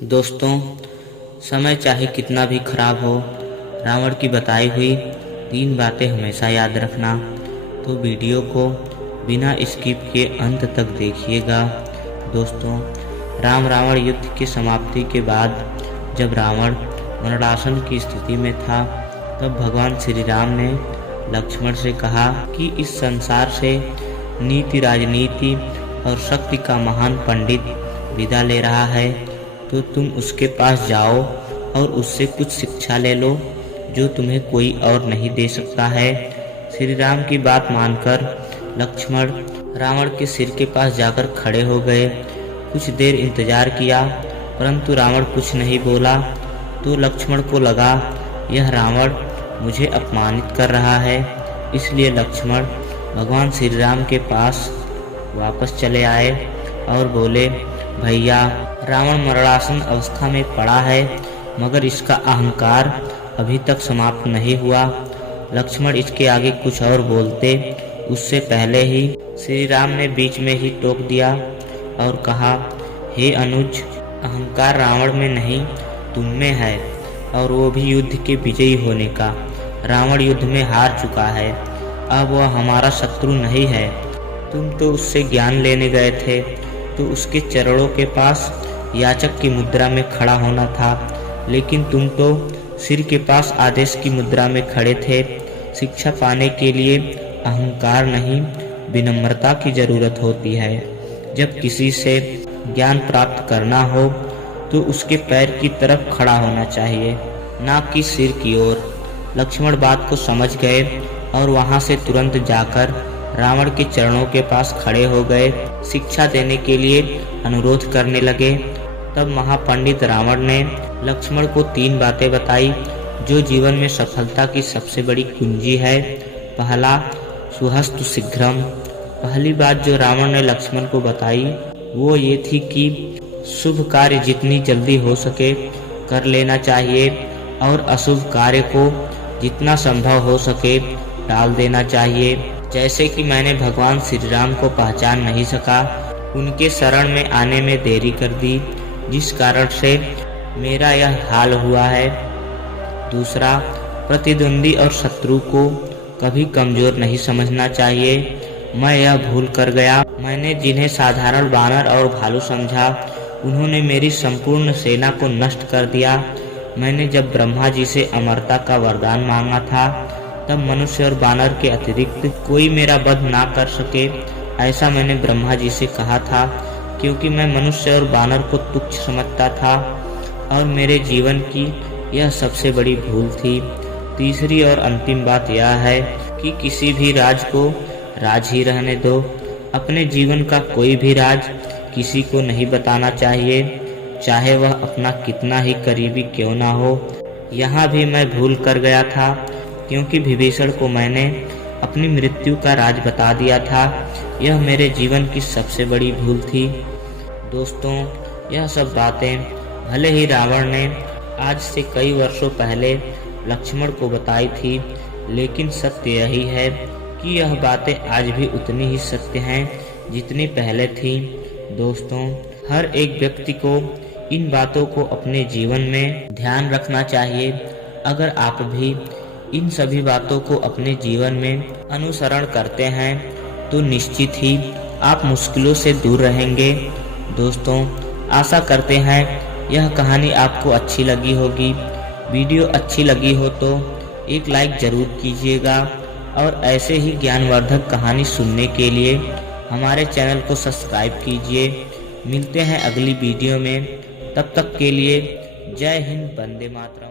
दोस्तों, समय चाहे कितना भी खराब हो, रावण की बताई हुई 3 बातें हमेशा याद रखना। तो वीडियो को बिना स्किप के अंत तक देखिएगा। दोस्तों, राम रावण युद्ध की समाप्ति के बाद जब रावण मरणासन की स्थिति में था, तब भगवान श्री राम ने लक्ष्मण से कहा कि इस संसार से नीति, राजनीति और शक्ति का महान पंडित विदा ले रहा है, तो तुम उसके पास जाओ और उससे कुछ शिक्षा ले लो जो तुम्हें कोई और नहीं दे सकता है। श्री राम की बात मानकर लक्ष्मण रावण के सिर के पास जाकर खड़े हो गए। कुछ देर इंतजार किया, परंतु रावण कुछ नहीं बोला। तो लक्ष्मण को लगा यह रावण मुझे अपमानित कर रहा है, इसलिए लक्ष्मण भगवान श्री राम के पास वापस चले आए और बोले, भैया, रावण मरणासन अवस्था में पड़ा है, मगर इसका अहंकार अभी तक समाप्त नहीं हुआ। लक्ष्मण इसके आगे कुछ और बोलते उससे पहले ही श्री राम ने बीच में ही टोक दिया और कहा, हे अनुज, अहंकार रावण में नहीं तुम में है, और वो भी युद्ध के विजयी होने का। रावण युद्ध में हार चुका है, अब वह हमारा शत्रु नहीं है। तुम तो उससे ज्ञान लेने गए थे, तो उसके चरणों के पास याचक की मुद्रा में खड़ा होना था, लेकिन तुम तो सिर के पास आदेश की मुद्रा में खड़े थे। शिक्षा पाने के लिए अहंकार नहीं, विनम्रता की जरूरत होती है। जब किसी से ज्ञान प्राप्त करना हो तो उसके पैर की तरफ खड़ा होना चाहिए, ना कि सिर की ओर। लक्ष्मण बात को समझ गए और वहां से तुरंत जाकर रावण के चरणों के पास खड़े हो गए, शिक्षा देने के लिए अनुरोध करने लगे। तब महापंडित रावण ने लक्ष्मण को 3 बातें बताई जो जीवन में सफलता की सबसे बड़ी कुंजी है। पहला, सुहस्तु शीघ्रम। पहली बात जो रावण ने लक्ष्मण को बताई वो ये थी कि शुभ कार्य जितनी जल्दी हो सके कर लेना चाहिए और अशुभ कार्य को जितना संभव हो सके टाल देना चाहिए। जैसे कि मैंने भगवान श्री राम को पहचान नहीं सका, उनके शरण में आने में देरी कर दी, जिस कारण से मेरा यह हाल हुआ है। दूसरा, प्रतिद्वंदी और शत्रु को कभी कमजोर नहीं समझना चाहिए। मैं यह भूल कर गया। मैंने जिन्हें साधारण बानर और भालू समझा, उन्होंने मेरी संपूर्ण सेना को नष्ट कर दिया। मैंने जब ब्रह्मा जी से अमरता का वरदान मांगा था, तब मनुष्य और बानर के अतिरिक्त कोई मेरा वध ना कर सके, ऐसा मैंने ब्रह्मा जी से कहा था, क्योंकि मैं मनुष्य और बानर को तुच्छ समझता था और मेरे जीवन की यह सबसे बड़ी भूल थी। तीसरी और अंतिम बात यह है कि किसी भी राज को राज ही रहने दो। अपने जीवन का कोई भी राज किसी को नहीं बताना चाहिए, चाहे वह अपना कितना ही करीबी क्यों ना हो। यहाँ भी मैं भूल कर गया था, क्योंकि विभीषण को मैंने अपनी मृत्यु का राज बता दिया था। यह मेरे जीवन की सबसे बड़ी भूल थी। दोस्तों, यह सब बातें भले ही रावण ने आज से कई वर्षों पहले लक्ष्मण को बताई थी, लेकिन सत्य यही है कि यह बातें आज भी उतनी ही सत्य हैं जितनी पहले थी। दोस्तों, हर एक व्यक्ति को इन बातों को अपने जीवन में ध्यान रखना चाहिए। अगर आप भी इन सभी बातों को अपने जीवन में अनुसरण करते हैं तो निश्चित ही आप मुश्किलों से दूर रहेंगे। दोस्तों, आशा करते हैं यह कहानी आपको अच्छी लगी होगी। वीडियो अच्छी लगी हो तो एक लाइक जरूर कीजिएगा और ऐसे ही ज्ञानवर्धक कहानी सुनने के लिए हमारे चैनल को सब्सक्राइब कीजिए। मिलते हैं अगली वीडियो में, तब तक के लिए जय हिंद, वंदे मातरम।